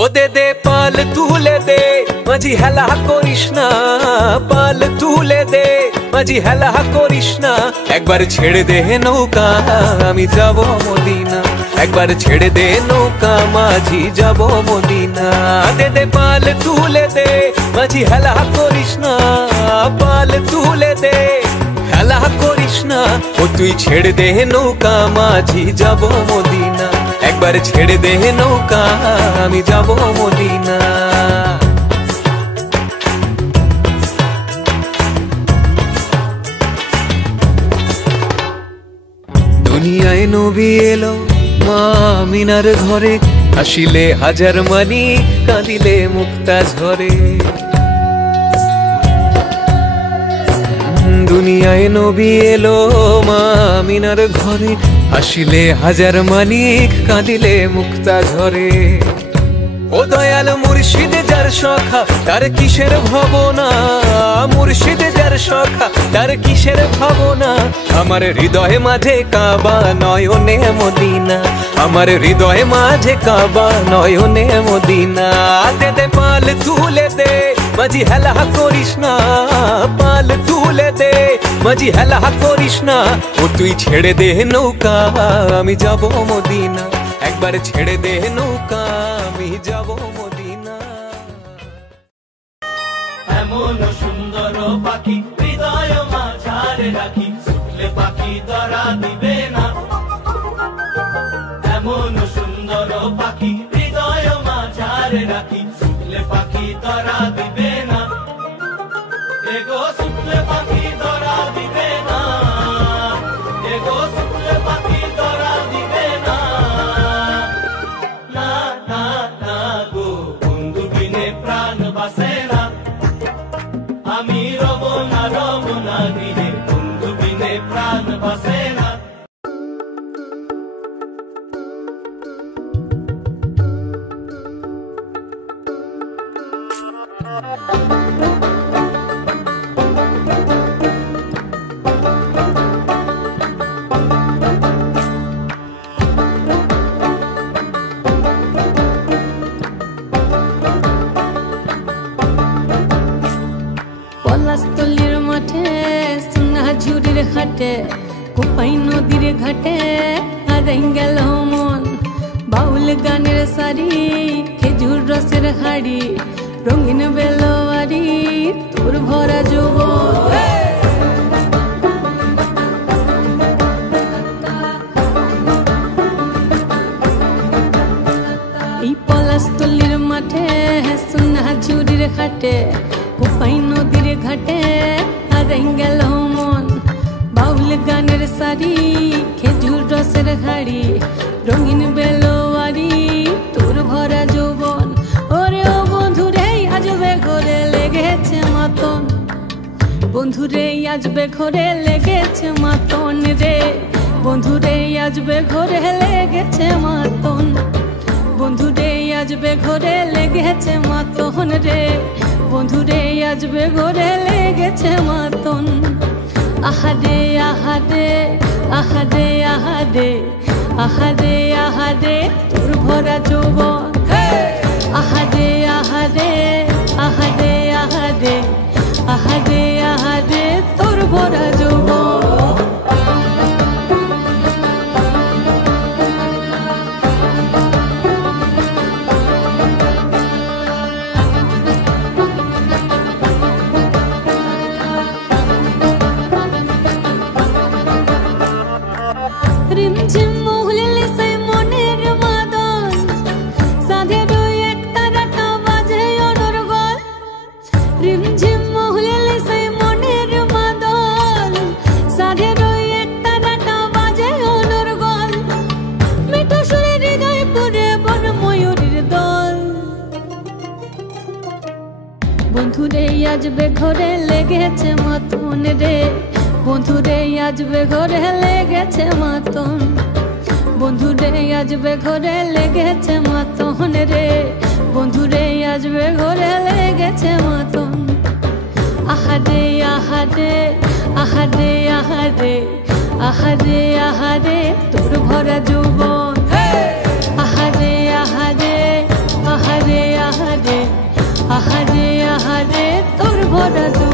ও দে দে পাল তুলে দে মাঝি হেলা করিস না, পাল তুলে দে মাঝি হেলা করিস না। একবার ছেড়ে দে নৌকা আমি যাব মদিনা, একবার ছেড়ে দে নৌকা মাঝি যাব মদিনা। দে দে পাল তুলে দে মাঝি হেলা করিস না, পাল তুলে দে হেলা করিস না। ও তুই ছেড়ে দে নৌকা মাঝি যাব মদিনা, একবার ছেড়ে দে নৌকা আমি যাব মদিনা। দুনিয়ায় নবী এলো মা আমিনার ঘরে, হাসিলে হাজার মানি কাঁদিলে মুক্তা ঝরে। দুনিয়ায় নবী এলো মা আমিনার ঘরে, হাসিলে হাজার মানিক কাঁদিলে মুক্তা ঝরে। ও দয়াল মুর্শিদ যার সখা তার কিসের ভাবনা, মুর্শিদ যার সখা তার কিসের ভাবনা। আমার হৃদয় মাঝে কাবা নয়নে মদিনা, আমার হৃদয় মাঝে কাবা নয়নে মদিনা। দে দে পাল তুলে দে মাঝি হেলা করিস না, পাল তুলে দে মাঝি হেলা করিস না। ও তুই ছেড়ে দে নৌকা আমি যাব মদিনা, একবার ছেড়ে দে নৌকা আমি যাব মদিনা। এমন সুন্দর পাখি হৃদয় মাঝারে রাখি, ছুটলে পাখি ধরা দিবে না। এমন সুন্দর পাখি হৃদয় মাঝারে রাখি, ছুটলে পাখি ধরা দিবে না। এগো ছুটলে পাখি ধরা দিবে না, এগো ছুটলে পাখি ধরা দিবে না। না না না গো বন্ধু বিনে প্রাণ বাসে না, আমি রব না গৃহে, বন্ধু বিনে প্রাণ বাসে না। পলাশতলির মাঠে সোনা ঝুরির ঘাটে, কোপাই নদীর ঘাটে হারাই গেল মন। বাউল গানের শাড়ি খেজুর রসের হাড়ি, রঙিন বেলোয়ারি তোর ভরা যৌবন। এই পলাশতলির মাঠে সোনা ঝুরির ঘাটে, কোপাই নদীর ঘাটে হারাই গেল মন। বাউল গানের শাড়ি খেজুর রসের হাড়ি, রঙিন বেলোয়ারি তোর ভরা যৌবন। ওরে ও বন্ধুরে আজবে ঘরে লেগেছে মাতন, বন্ধুরে আজবে ঘরে লেগেছে মাতন রে, বন্ধুরে আজবে ঘরে লেগেছে মাতন, বন্ধুরে আজবে ঘরে লেগেছে মাতন রে, বন্ধুরে আজবে ঘরে লেগেছে মাতন। আহারে আহারে আহারে আহারে আহারে আহারে তোর ভরা যৌবন। আহারে আহারে আহারে আহারে আহারে আহারে তোর ভরা যৌবন। রিমঝিম মহুলে সে মনের মাদল, সাধের এক তারাটা বাজে অনর্গল। রিমঝিম মহুলে সে মনের মাদল, সাধের এক তারাটা বাজে অনর্গল। মিঠো সুরে হৃদয় পুরে বন ময়ূরীর দল। বন্ধুরে আজবে ঘরে লেগেছে মাতন রে, বন্ধুরে আজবে ঘরে লেগেছে মাতন, বন্ধুরে আজবে ঘরে লেগেছে মাতন রে, বন্ধুরে আজবে ঘরে লেগেছে মাতন। আহারে আহারে আহারে আহারে আহারে আহারে তোর ভরা যৌবন। আহারে আহারে আহারে আহারে আহারে তোর ভরা